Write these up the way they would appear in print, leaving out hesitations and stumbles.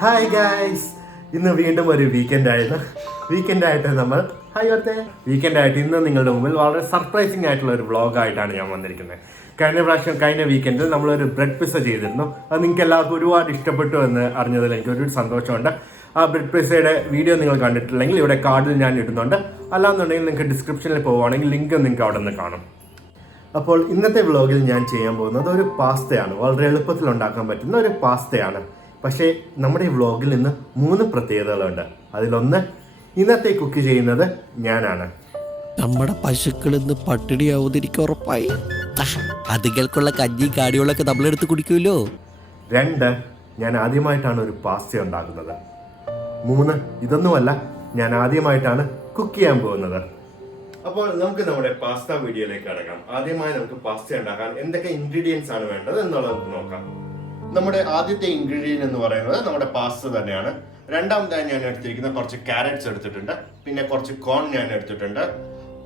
Hi guys, ഇന്ന് വീണ്ടും ഒരു വീക്കെൻഡായിട്ട് നമ്മൾ വീക്കെൻഡായിട്ട് ഇന്ന് നിങ്ങളുടെ മുമ്പിൽ വളരെ സർപ്രൈസിങ് ആയിട്ടുള്ള ഒരു വ്ളോഗായിട്ടാണ് ഞാൻ വന്നിരിക്കുന്നത്. കഴിഞ്ഞ വീക്കെൻഡിൽ നമ്മളൊരു ബ്രെഡ് പിസ്സ ചെയ്തിരുന്നു. അത് നിങ്ങൾക്ക് എല്ലാവർക്കും ഒരുപാട് ഇഷ്ടപ്പെട്ടു എന്ന് അറിഞ്ഞതിൽ എനിക്ക് ഒരു സന്തോഷമുണ്ട്. ആ ബ്രെഡ് പിസ്സയുടെ വീഡിയോ നിങ്ങൾ കണ്ടിട്ടില്ലെങ്കിൽ ഇവിടെ കാർഡിൽ ഞാൻ ഇടുന്നുണ്ട്. അല്ലാന്നുണ്ടെങ്കിൽ നിങ്ങൾക്ക് ഡിസ്ക്രിപ്ഷനിൽ പോവുകയാണെങ്കിൽ ലിങ്ക് നിങ്ങൾക്ക് അവിടെ നിന്ന് കാണും. അപ്പോൾ ഇന്നത്തെ വ്ളോഗിൽ ഞാൻ ചെയ്യാൻ പോകുന്നത് ഒരു പാസ്തയാണ്. വളരെ എളുപ്പത്തിൽ ഉണ്ടാക്കാൻ പറ്റുന്ന ഒരു പാസ്തയാണ്. പക്ഷേ നമ്മുടെ ഈ വ്ളോഗിൽ നിന്ന് 3 പ്രത്യേകതകളുണ്ട്. അതിലൊന്ന്, ഇന്നത്തെ കുക്ക് ചെയ്യുന്നത് ഞാനാണ്. നമ്മുടെ പശുക്കളിൽ നിന്ന് പട്ടിണിയാവുന്നിരിക്കും ഉറപ്പായി. അതുകൾക്കുള്ള കഞ്ഞി കാടികളൊക്കെ നമ്മളെടുത്ത് കുടിക്കുമല്ലോ. 2, ഞാൻ ആദ്യമായിട്ടാണ് ഒരു പാസ്ത ഉണ്ടാക്കുന്നത്. 3, ഇതൊന്നുമല്ല, ഞാൻ ആദ്യമായിട്ടാണ് കുക്ക് ചെയ്യാൻ പോകുന്നത്. അപ്പോൾ നമുക്ക് നമ്മുടെ പാസ്ത വീഡിയോയിലേക്ക് കടക്കാം. ആദ്യമായി നമുക്ക് പാസ്ത ഉണ്ടാക്കാൻ എന്തൊക്കെ ഇൻഗ്രീഡിയൻസ് ആണ് വേണ്ടത് എന്നുള്ളത് നമുക്ക് നോക്കാം. നമ്മുടെ ആദ്യത്തെ ഇൻഗ്രീഡിയൻറ്റ് എന്ന് പറയുന്നത് നമ്മുടെ പാസ്ത തന്നെയാണ്. രണ്ടാമതായി ഞാൻ എടുത്തിരിക്കുന്ന കുറച്ച് ക്യാരറ്റ്സ് എടുത്തിട്ടുണ്ട്, പിന്നെ കുറച്ച് കോൺ ഞാൻ എടുത്തിട്ടുണ്ട്,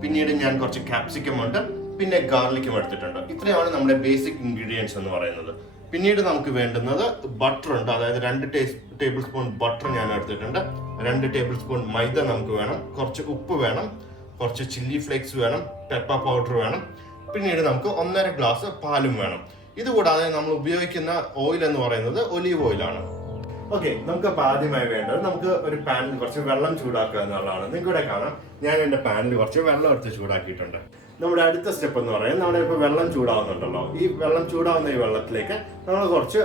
പിന്നീട് ഞാൻ കുറച്ച് കാപ്സിക്കം ഉണ്ട്, പിന്നെ ഗാർലിക്കും എടുത്തിട്ടുണ്ട്. ഇത്രയാണ് നമ്മുടെ ബേസിക് ഇൻഗ്രീഡിയൻസ് എന്ന് പറയുന്നത്. പിന്നീട് നമുക്ക് വേണ്ടുന്നത് ബട്ടർ ഉണ്ട്, അതായത് 2 ടേബിൾ സ്പൂൺ ബട്ടർ ഞാൻ എടുത്തിട്ടുണ്ട്, 2 ടേബിൾ സ്പൂൺ മൈദ നമുക്ക് വേണം, കുറച്ച് ഉപ്പ് വേണം, കുറച്ച് ചില്ലി ഫ്ലേക്സ് വേണം, പെപ്പർ പൗഡർ വേണം, പിന്നീട് നമുക്ക് 1.5 ഗ്ലാസ് പാലും വേണം. ഇതുകൂടാതെ നമ്മൾ ഉപയോഗിക്കുന്ന ഓയിൽ എന്ന് പറയുന്നത് ഒലീവ് ഓയിലാണ്. ഓക്കെ, നമുക്ക് ആദ്യമായി വേണ്ടത് നമുക്ക് ഒരു പാനിൽ കുറച്ച് വെള്ളം ചൂടാക്കുക എന്നുള്ളതാണ്. നിങ്ങൾക്ക് ഇവിടെ കാണാം, ഞാൻ എൻ്റെ പാനിൽ കുറച്ച് വെള്ളം എടുത്ത് ചൂടാക്കിയിട്ടുണ്ട്. നമ്മുടെ അടുത്ത സ്റ്റെപ്പ് എന്ന് പറയുന്നത്, നമ്മുടെ ഇപ്പോൾ വെള്ളം ചൂടാവുന്നുണ്ടല്ലോ, ഈ വെള്ളം ചൂടാവുന്ന ഈ വെള്ളത്തിലേക്ക് നമ്മൾ കുറച്ച്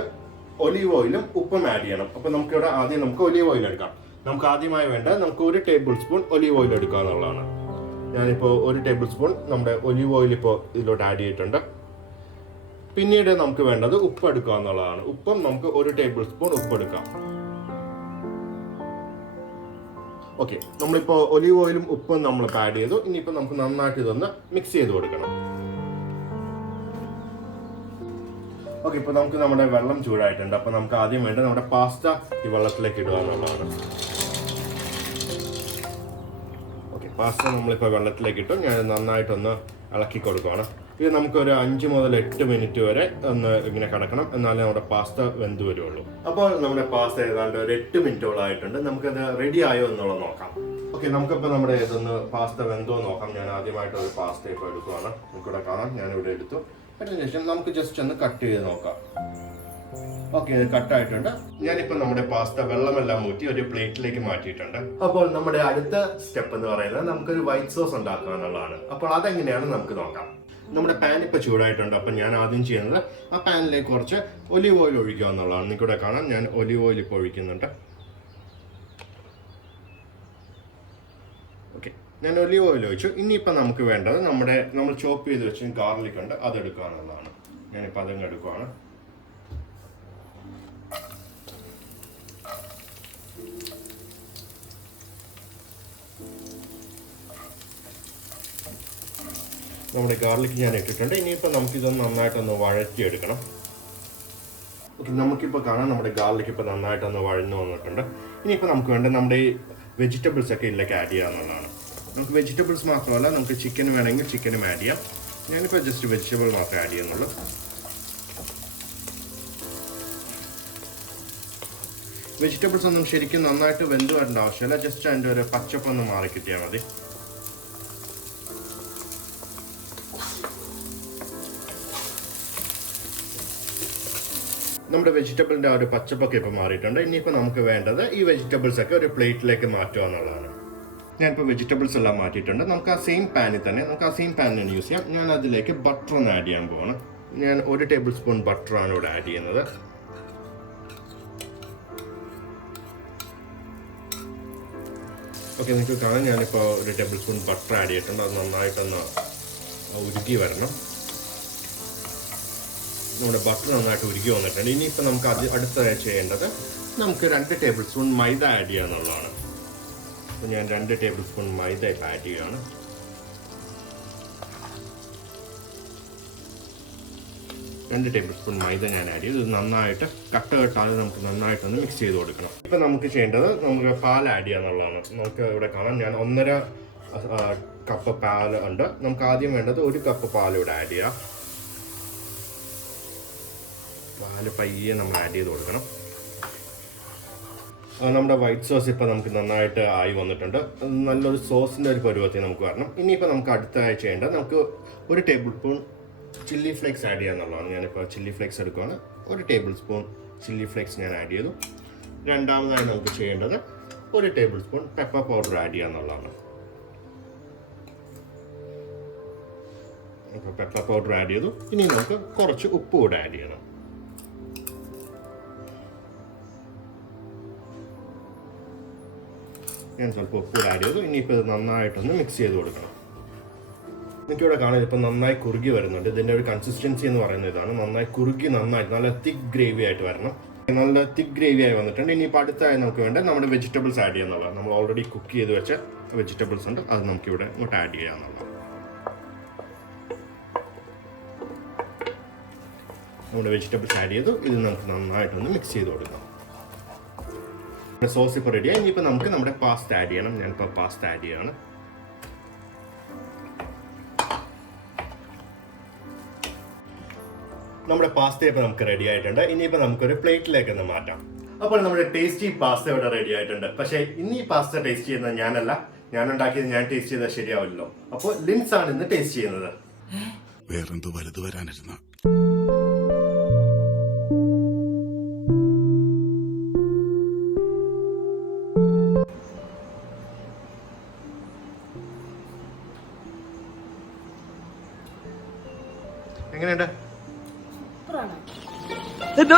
ഒലീവ് ഓയിലും ഉപ്പും ആഡ് ചെയ്യണം. അപ്പോൾ നമുക്കിവിടെ ആദ്യം നമുക്ക് ഒലീവ് ഓയിൽ എടുക്കാം. നമുക്ക് ആദ്യമായി വേണ്ടത് നമുക്ക് 1 ടേബിൾ സ്പൂൺ ഒലീവ് ഓയിൽ എടുക്കുക എന്നുള്ളതാണ്. ഞാനിപ്പോൾ 1 ടേബിൾ സ്പൂൺ നമ്മുടെ ഒലീവ് ഓയിൽ ഇപ്പോൾ ഇതിലോട്ട് ആഡ് ചെയ്തിട്ടുണ്ട്. പിന്നീട് നമുക്ക് വേണ്ടത് ഉപ്പ് എടുക്കുക എന്നുള്ളതാണ്. ഉപ്പും നമുക്ക് 1 ടേബിൾ സ്പൂൺ ഉപ്പ് എടുക്കാം. ഓക്കെ, നമ്മളിപ്പോൾ ഒലീവ് ഓയിലും ഉപ്പും നമ്മളിപ്പോൾ ആഡ് ചെയ്തു. ഇനിയിപ്പോൾ നമുക്ക് നന്നായിട്ട് ഇതൊന്ന് മിക്സ് ചെയ്ത് കൊടുക്കണം. ഓക്കെ, ഇപ്പോൾ നമുക്ക് നമ്മുടെ വെള്ളം ചൂടായിട്ടുണ്ട്. അപ്പോൾ നമുക്ക് ആദ്യം വേണ്ടത് നമ്മുടെ പാസ്ത ഈ വെള്ളത്തിലേക്ക് ഇടുക എന്നുള്ളതാണ്. ഓക്കെ, പാസ്ത നമ്മളിപ്പോൾ വെള്ളത്തിലേക്ക് ഇട്ടു. ഞാൻ നന്നായിട്ടൊന്ന് ഇളക്കി കൊടുക്കുകയാണ്. ഇത് നമുക്കൊരു 5 മുതൽ 8 മിനിറ്റ് വരെ ഒന്ന് ഇങ്ങനെ കിടക്കണം, എന്നാലേ നമ്മുടെ പാസ്ത വെന്ത് വരുള്ളൂ. അപ്പോൾ നമ്മുടെ പാസ്ത ഏതാണ്ട് ഒരു 8 മിനിറ്റോളം ആയിട്ടുണ്ട്. നമുക്കത് റെഡി ആയോ എന്നുള്ളത് നോക്കാം. ഓക്കെ, നമുക്കിപ്പോൾ നമ്മുടെ ഇതൊന്ന് പാസ്ത വെന്തോ നോക്കാം. ഞാൻ ആദ്യമായിട്ട് ഒരു പാസ്ത ഇപ്പോൾ എടുക്കുകയാണ്. നമുക്കിവിടെ കാണാം, ഞാനിവിടെ എടുത്തു. അതിനുശേഷം നമുക്ക് ജസ്റ്റ് ഒന്ന് കട്ട് ചെയ്ത് നോക്കാം. ഓക്കെ, ഇത് കട്ടായിട്ടുണ്ട്. ഞാനിപ്പോൾ നമ്മുടെ പാസ്ത വെള്ളമെല്ലാം ഊറ്റി ഒരു പ്ലേറ്റിലേക്ക് മാറ്റിയിട്ടുണ്ട്. അപ്പോൾ നമ്മുടെ അടുത്ത സ്റ്റെപ്പ് എന്ന് പറയുന്നത് നമുക്കൊരു വൈറ്റ് സോസ് ഉണ്ടാക്കുക എന്നുള്ളതാണ്. അപ്പോൾ അതെങ്ങനെയാണ് നമുക്ക് നോക്കാം. നമ്മുടെ പാൻ ഇപ്പോൾ ചൂടായിട്ടുണ്ട്. അപ്പം ഞാൻ ആദ്യം ചെയ്യുന്നത് ആ പാനിലേക്ക് കുറച്ച് ഒലീവ് ഓയിൽ ഒഴിക്കുക എന്നുള്ളതാണ്. നിങ്ങൾക്കിവിടെ കാണാം, ഞാൻ ഒലീവ് ഓയിൽ ഇപ്പോൾ ഒഴിക്കുന്നുണ്ട്. ഓക്കെ, ഞാൻ ഒലീവ് ഓയിൽ ഒഴിച്ചു. ഇനിയിപ്പോൾ നമുക്ക് വേണ്ടത് നമ്മൾ ചോപ്പ് ചെയ്ത് വെച്ച് ഗാർലിക് ഉണ്ട്, അതെടുക്കുക എന്നുള്ളതാണ്. ഞാനിപ്പോൾ അതങ്ങ് എടുക്കുകയാണ്. നമ്മുടെ ഗാർലിക് ഞാൻ ഇട്ടിട്ടുണ്ട്. ഇനിയിപ്പോൾ നമുക്കിതൊന്ന് നന്നായിട്ടൊന്ന് വഴറ്റിയെടുക്കണം. ഓക്കെ, നമുക്കിപ്പോൾ കാണാം നമ്മുടെ ഗാർലിക് ഇപ്പോൾ നന്നായിട്ടൊന്ന് വഴന്നു വന്നിട്ടുണ്ട്. ഇനിയിപ്പോൾ നമുക്ക് വേണ്ട നമ്മുടെ ഈ വെജിറ്റബിൾസ് ഒക്കെ ഇതിലേക്ക് ആഡ് ചെയ്യാവുന്നതാണ്. നമുക്ക് വെജിറ്റബിൾസ് മാത്രമല്ല, നമുക്ക് ചിക്കൻ വേണമെങ്കിൽ ചിക്കനും ആഡ് ചെയ്യാം. ഞാനിപ്പോൾ ജസ്റ്റ് വെജിറ്റബിൾ മാത്രമേ ആഡ് ചെയ്യുന്നുള്ളൂ. വെജിറ്റബിൾസ് ഒന്നും ശരിക്കും നന്നായിട്ട് വെന്ത് വരേണ്ട ആവശ്യമില്ല, ജസ്റ്റ് അതിൻ്റെ ഒരു പച്ചപ്പൊന്ന് മാറി കിട്ടിയാൽ മതി. നമ്മുടെ വെജിറ്റബിളിൻ്റെ ആ ഒരു പച്ചപ്പൊക്കെ ഇപ്പോൾ മാറിയിട്ടുണ്ട്. ഇനിയിപ്പോൾ നമുക്ക് വേണ്ടത് ഈ വെജിറ്റബിൾസ് ഒക്കെ ഒരു പ്ലേറ്റിലേക്ക് മാറ്റുക എന്നുള്ളതാണ്. ഞാനിപ്പോൾ വെജിറ്റബിൾസ് എല്ലാം മാറ്റിയിട്ടുണ്ട്. നമുക്ക് ആ സെയിം പാനിൽ തന്നെ യൂസ് ചെയ്യാം. ഞാൻ അതിലേക്ക് ബട്ടർ ഒന്ന് ആഡ് ചെയ്യാൻ പോവാണ്. ഞാൻ 1 ടേബിൾ സ്പൂൺ ബട്ടറാണ് ഇവിടെ ആഡ് ചെയ്യുന്നത്. ഓക്കെ, നിങ്ങൾക്ക് കാണാൻ ഞാനിപ്പോൾ 1 ടേബിൾ സ്പൂൺ ബട്ടർ ആഡ് ചെയ്തിട്ടുണ്ട്. അത് നന്നായിട്ടൊന്ന് ഉരുക്കി വരണം. നമ്മുടെ ബട്ടർ നന്നായിട്ട് ഉരുക്കി വന്നിട്ടുണ്ട്. ഇനിയിപ്പോൾ നമുക്ക് അടുത്തതായി ചെയ്യേണ്ടത് നമുക്ക് 2 ടേബിൾ സ്പൂൺ മൈദ ആഡ് ചെയ്യുക എന്നുള്ളതാണ്. അപ്പോൾ ഞാൻ 2 ടേബിൾ സ്പൂൺ മൈദ ഇപ്പോൾ ആഡ് ചെയ്യുകയാണ്. 2 ടേബിൾ സ്പൂൺ മൈദ ഞാൻ ആഡ് ചെയ്തു. ഇത് നന്നായിട്ട് കട്ടാതെ നമുക്ക് നന്നായിട്ടൊന്ന് മിക്സ് ചെയ്ത് കൊടുക്കണം. ഇപ്പോൾ നമുക്ക് ചെയ്യേണ്ടത് നമുക്ക് പാൽ ആഡ് ചെയ്യുക എന്നുള്ളതാണ്. നമുക്ക് ഇവിടെ കാണാം, ഞാൻ 1.5 കപ്പ് പാൽ ഉണ്ട്. നമുക്ക് ആദ്യം വേണ്ടത് 1 കപ്പ് പാൽ ഇവിടെ ആഡ് ചെയ്യാം. പാല് പയ്യെ നമ്മൾ ആഡ് ചെയ്ത് കൊടുക്കണം. നമ്മുടെ വൈറ്റ് സോസ് ഇപ്പോൾ നമുക്ക് നന്നായിട്ട് ആയി വന്നിട്ടുണ്ട്. നല്ലൊരു സോസിൻ്റെ ഒരു പരുവത്തിൽ നമുക്ക് വരണം. ഇനിയിപ്പോൾ നമുക്ക് അടുത്തതായി ചെയ്യേണ്ടത് നമുക്ക് 1 tablespoon chilli flakes add ചെയ്യാന്നുള്ളതാണ്. ഞാനിപ്പോൾ ചില്ലി ഫ്ലേക്സ് എടുക്കുകയാണ്. 1 ടേബിൾ സ്പൂൺ ചില്ലി ഫ്ലേക്സ് ഞാൻ ആഡ് ചെയ്തു. രണ്ടാമതായി നമുക്ക് ചെയ്യേണ്ടത് 1 tablespoon pepper powder add ചെയ്യാന്നുള്ളതാണ്. അപ്പോൾ പെപ്പർ പൗഡർ ആഡ് ചെയ്തു. ഇനി നമുക്ക് കുറച്ച് ഉപ്പ് കൂടെ ആഡ് ചെയ്യണം. ഞാൻ സ്വല്പം ഉപ്പ് കൂടെ ആഡ് ചെയ്തു. ഇനിയിപ്പോൾ ഇത് നന്നായിട്ടൊന്ന് മിക്സ് ചെയ്ത് കൊടുക്കണം. എനിക്കിവിടെ കാണാൻ ഇപ്പം നന്നായി കുറുകി വരുന്നുണ്ട്. ഇതിൻ്റെ ഒരു കൺസിസ്റ്റൻസി എന്ന് പറയുന്നത് ഇതാണ്. നന്നായി കുറുകി നന്നായിട്ട് നല്ല തിക്ക് ഗ്രേവി ആയിട്ട് വരണം. നല്ല തിക്ക് ഗ്രേവി ആയി വന്നിട്ടുണ്ട്. ഇനിയിപ്പോൾ അടുത്തായി നമുക്ക് വേണ്ട നമ്മുടെ വെജിറ്റബിൾസ് ആഡ് ചെയ്യാന്നുള്ളതാണ്. നമ്മൾ ഓൾറെഡി കുക്ക് ചെയ്ത് വെച്ച വെജിറ്റബിൾസ് ഉണ്ട്, അത് നമുക്കിവിടെ ഇങ്ങോട്ട് ആഡ് ചെയ്യാന്നുള്ളതാണ്. നമ്മുടെ വെജിറ്റബിൾസ് ആഡ് ചെയ്തു. ഇത് നമുക്ക് നന്നായിട്ടൊന്ന് മിക്സ് ചെയ്ത് കൊടുക്കാം. സോസ് ഇപ്പോൾ റെഡിയായി. ഇനിയിപ്പോൾ നമുക്ക് നമ്മുടെ പാസ്ത ആഡ് ചെയ്യണം. ഞാനിപ്പോൾ പാസ്ത ആഡ് ചെയ്യാണ്. നമ്മുടെ പാസ്ത ഇപ്പോൾ നമുക്ക് റെഡി ആയിട്ടുണ്ട്. ഇനിയിപ്പോൾ നമുക്കൊരു പ്ലേറ്റിലേക്ക് ഒന്ന് മാറ്റാം. അപ്പോൾ നമ്മുടെ ടേസ്റ്റി പാസ്ത ഇവിടെ റെഡി ആയിട്ടുണ്ട്. പക്ഷേ ഇന്ന് ഈ പാസ്ത ടേസ്റ്റ് ചെയ്യുന്നത് ഞാനല്ല, ഞാൻ ഉണ്ടാക്കിയത് ഞാൻ ടേസ്റ്റ് ചെയ്താൽ ശരിയാവില്ലല്ലോ. അപ്പോൾ ലിൻസ് ആണ് ഇന്ന് ടേസ്റ്റ് ചെയ്യുന്നത്. വേറെന്തോ വലുത് വരാനിരുന്ന എങ്ങനെയുണ്ട്? എന്താ